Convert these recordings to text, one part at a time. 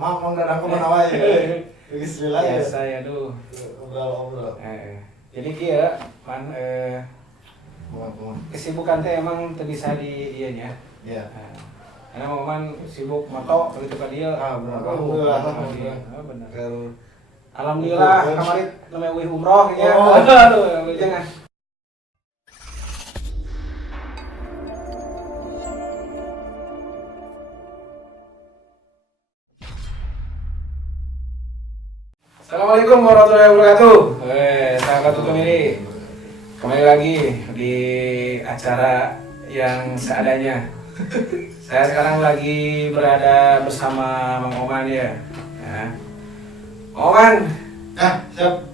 Mang dadang kemana wae. Bismillah ya. Saya tuh Obrol. jadi kia pan kesibukan teh emang teu bisa di dieu nya. Iya. Karena momen sibuk moto gitu ka dieu. Benar. Alhamdulillah. Benar. Alhamdulillah kemarin namanya wih umroh ya. Oh. Aduh, jangan. Assalamualaikum warahmatullahi wabarakatuh. Sahabat Tutumiri, kembali lagi di acara yang seadanya. Saya sekarang lagi berada bersama Mang Oman ya. Oman, Siap.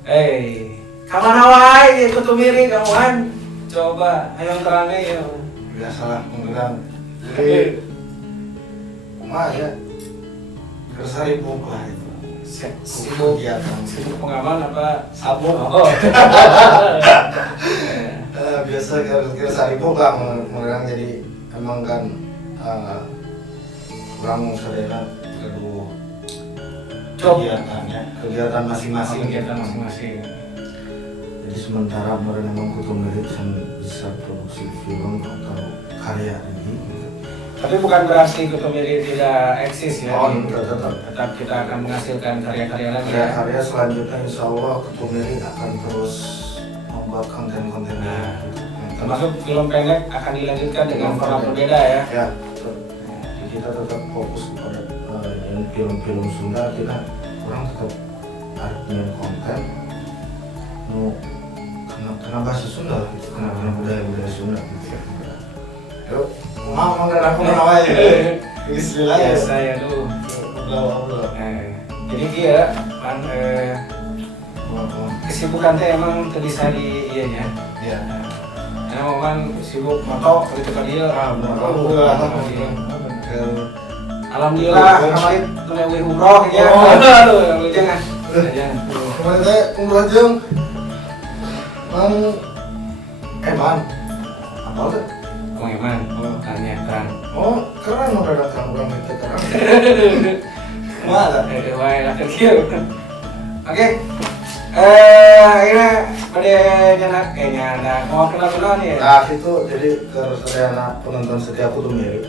kamana wae di Tutumiri kawan. Coba ayo terangnya ya. Biasalah penggeran. Jadi kumaha ya? Kersari buka itu. Sibuk pengaman apa sabuk? Oh. Biasa kersari buka mengerang jadi emang kan kurang sadayana kedua kegiatan masing-masing. Jadi sementara mereka memang Tutumiri bisa produksi film atau karya ini. Tapi bukan berarti Tutumiri tidak eksis ya. Tetap kita akan menghasilkan karya-karya lagi ya. Karya selanjutnya insya Allah Tutumiri akan terus membuat konten-konten Termasuk film pendek akan dilanjutkan dengan format berbeda ya. Ya, betul. Jadi kita tetap fokus kepada film-film Sunda. Kita kurang tetap punya konten. Kena bahasa Sunda gitu, kena budaya Sunda gitu ya. Yuk, mau dadang kemana wae. Bismillah ya. Saya tuh Obrol. jadi dia pan kesibukan teh emang teu bisa di ieu nya. Iya. Karena momen sibuk moto gitu ka dieu. Alhamdulillah. Alhamdulillah kemarin namanya wih umroh ya. Aduh, jangan. Kemarin teh umroh jeung Man. Apa tuh? Mang Eman, tanya terang. Keren udah datang bulan itu keren. Mana? Wae lah kecil. Oke. Akhirnya pada nyana mau kenal nih ya. Nah itu jadi kersadiana penonton setiap Tutumiri.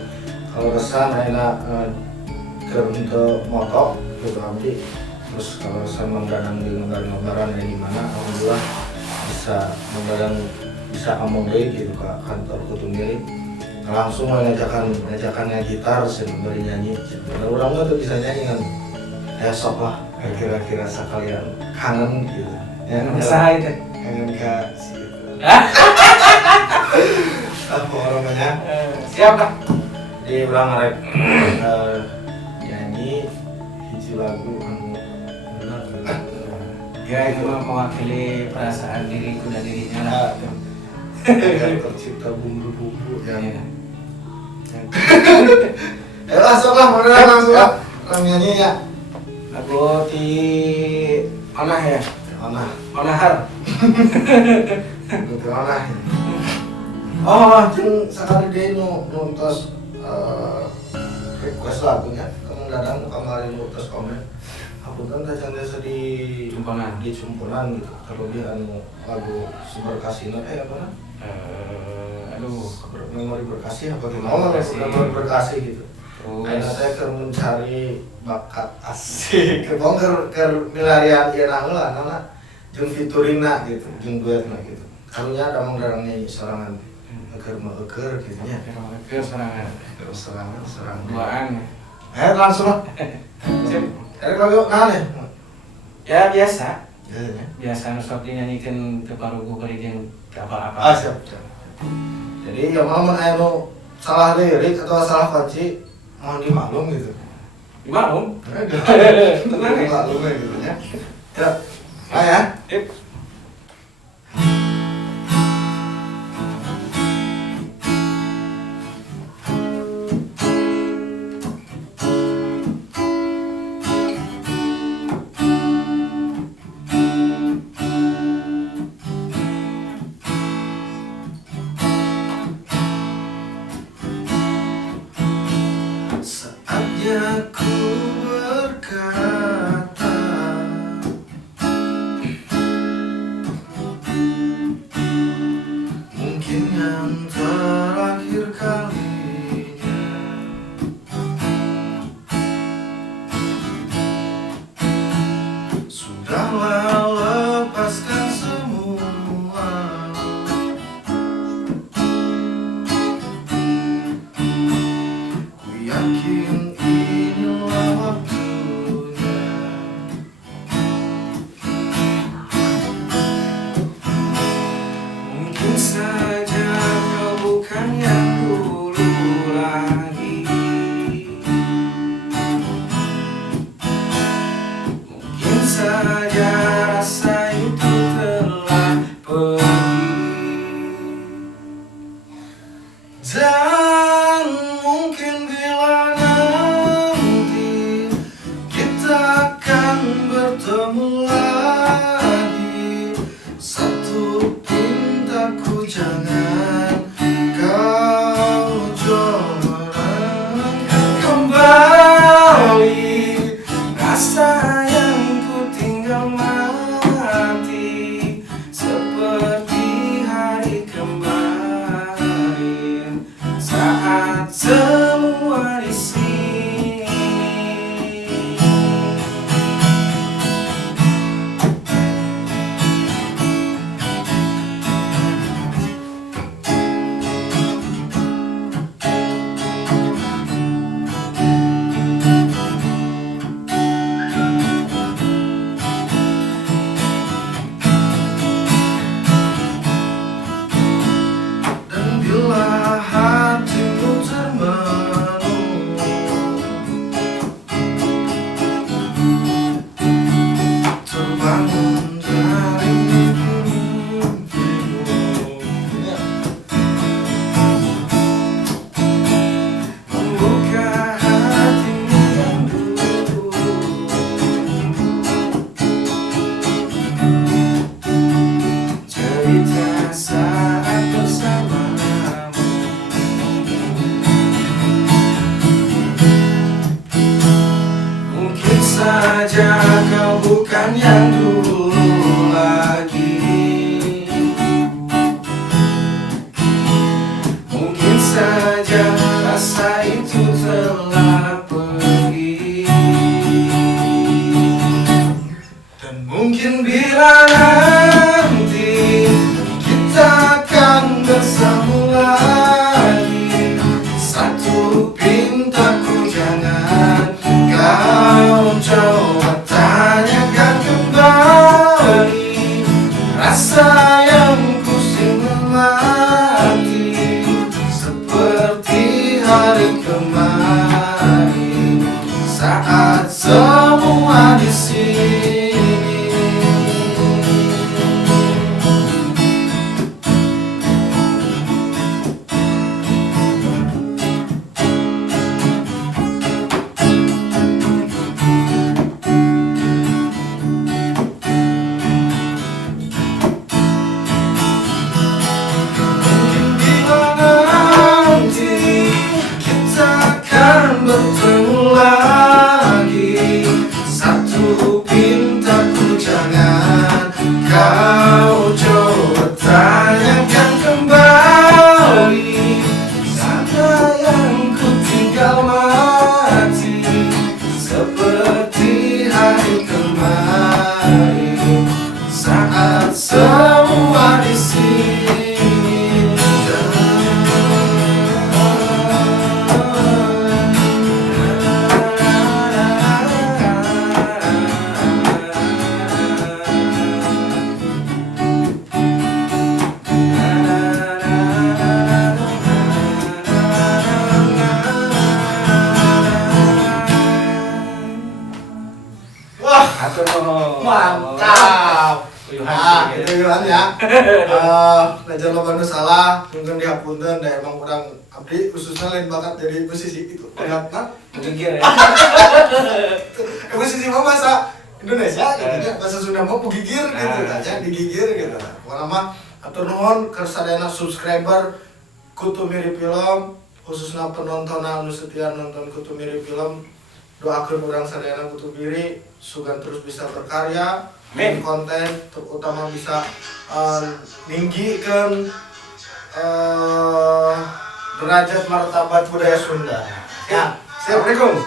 Kalau kesan aina ke moto gitu abdi. Terus kalau saya menggadang di lebaran di mana alhamdulillah bisa ngomong baik gitu ke kantor Tutumiri. Langsung ngajakannya gitar sembari nyanyi. Nah, orang tuh bisa nyanyi kan. Ya sok lah kira-kira sekalian kangen gitu. Ya Usaha itu. kangen ke situ. Namanya Siap lah. di ulang rek nyanyi hiji lagu Ya itu mah mewakili perasaan diriku dan dirinya lah. tercipta bumbu-bumbu ya. Iya. Langsung lah langsung lah nyanyi ya. Lagu di mana ya? Manahar. Gitu mana? Oh, jeung sakali deui nu tos request lagunya. Kamu dadang kemarin nu tos komen. Hapunten teh can desa di Cumponan gitu. Kalau dia anu lagu Super Kasino apa nah? Memori berkasih apa gimana? Memori berkasih gitu. Aina teh keur mencari bakat asik. Keur milarian ieu lah nana jeung fituringna gitu, jeung duetna gitu. Karunya ada mangdarang nyanyi sorangan. Keur gitu nya. Serangan. Duaan. Langsung lah. Lagu naon Ya biasa. ya? Biasa sok dinyanyikan teu parugu bari jeung apa-apa. Siap. Jadi ya mau aya nu salah lirik atau salah kunci mohon dimaklum gitu. Dimaklum. Tenang ya. Maklum ya gitu ya. Ya. Saatnya ku berkata bertemu lagi. Satu pintaku jangan kau coba kembali. Rasa yang ku tinggal mati seperti hari kemarin saat semua di sini. Dan bila hatimu termenung, terbangun dari mimpimu, membuka hatimu yang dulu, cerita saat bersamamu. Mungkin saja kau bukan yang dulu lagi. Mungkin saja rasa itu telah pergi. Dan mungkin bila nanti kita akan bersama lagi, satu pintaku jangan kau coba tanyakan kembali. Rasa yang ku simpan mati seperti hari kemarin saat semua di sini. Mungkin bila nanti kita akan bertemu lagi, satu pintaku jangan kau coba tanyakan kembali. Sana yang ku tinggal mati seperti hari kemarin saat semua di sini. Wah, Atur nuhun. mantap. Uyuhan Nah, sih, itu Yuhan ya. Najar lo bantu salah, mungkin dihapunten dan emang orang abdi khususnya lain bakat jadi musisi gitu. Bakat mah Menggigir ya. musisi mah bahasa Indonesia gitu ya. Bahasa Sunda mah pugigir gitu aja, digigir gitu. Pokoknya mah atur nuhun kersadayana subscriber Kutu Mirip Film, khususnya penonton anu setia nonton Kutu Mirip Film. Doakeun urang sadayana Kutu Biri sugan terus bisa berkarya, bikin konten, terutama bisa ninggikeun derajat martabat budaya Sunda. Ya, assalamualaikum.